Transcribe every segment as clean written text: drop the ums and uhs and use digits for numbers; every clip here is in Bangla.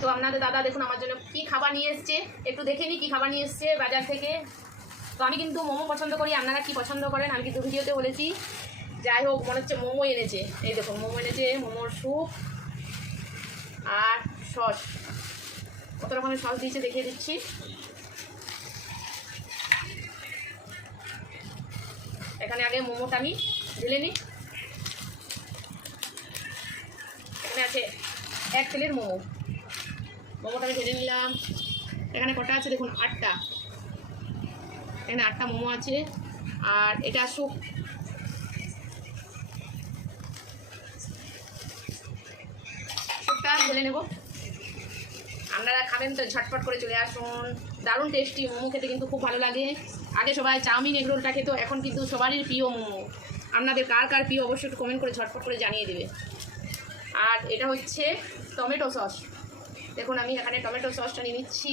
তো আপনাদের দাদা দেখুন আমার জন্য কী খাবার নিয়ে এসছে, একটু দেখে নিই কী খাবার নিয়ে এসছে বাজার থেকে। তো আমি কিন্তু মোমো পছন্দ করি, আপনারা কি পছন্দ করেন আমি কিন্তু ভিডিওতে বলেছি। যাই হোক, মনে হচ্ছে মোমো এনেছে। এই দেখুন মোমো এনেছে, মোমোর স্যুপ আর সস, কত রকমের সস দিয়েছে দেখিয়ে দিচ্ছি। এখানে আগে মোমোটা আমি ঢেলে নিই। এখানে আছে 1 প্লেট মোমো, মোমোটা আমি ঢেলে নিলাম। এখানে কটা আছে দেখুন, 8টা। এখানে 8টা মোমো আছে। আর এটা স্যুপ, স্যুপটা ঢেলে নেব। আপনারা খাবেন তো ঝটপট করে চলে আসুন, দারুণ টেস্টি। মোমো খেতে কিন্তু খুব ভালো লাগে। আগে সবাই চাউমিন এগরোলটা খেত, এখন কিন্তু সবারই প্রিয় মোমো। আপনাদের কার কার প্রিয় অবশ্যই একটু কমেন্ট করে ঝটপট করে জানিয়ে দেবে। আর এটা হচ্ছে টমেটো সস। দেখুন আমি এখানে টমেটো সসটা নিয়ে নিচ্ছি।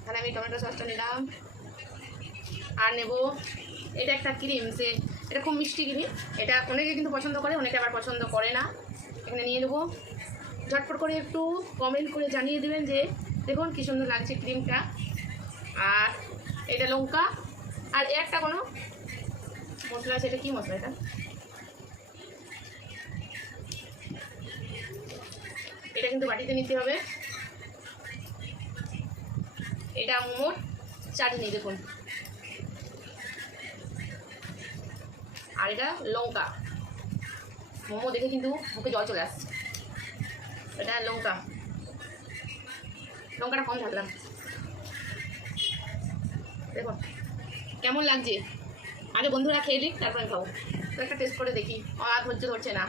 এখানে আমি টমেটো সসটা নিলাম। আর নেব এটা একটা ক্রিম, এটা খুব মিষ্টি ক্রিম। এটা অনেকে কিন্তু পছন্দ করে, অনেকে আবার পছন্দ করে না। এখানে নিয়ে নেবো। ঝটপট করে একটু কমেন্ট করে জানিয়ে দেবেন যে দেখুন কী সুন্দর লাগছে ক্রিমটা। আর এটা লঙ্কা। আর একটা কোনো মশলা আছে, এটা কী মশলা? এটা কিন্তু বাটিতে নিতে হবে। এটা মোমোর চাটনি দেখুন। আর এটা লঙ্কা। মোমো দেখে কিন্তু মুখে জল চলে আসছে। এটা লঙ্কা, লঙ্কাটা কম ঢাকলাম। দেখুন কেমন লাগছে। আগে বন্ধুরা খেয়ে দিক, তারপরে খাবো। তো একটা টেস্ট করে দেখি। আর ধরছে না,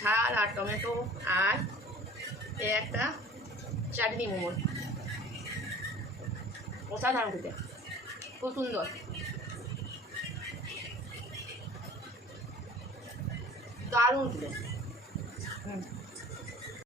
ঝাল আর টমেটো আর একটা চাটনি মোমোর, অসাধারণ খেতে, খুব সুন্দর। দারুণ খেতে।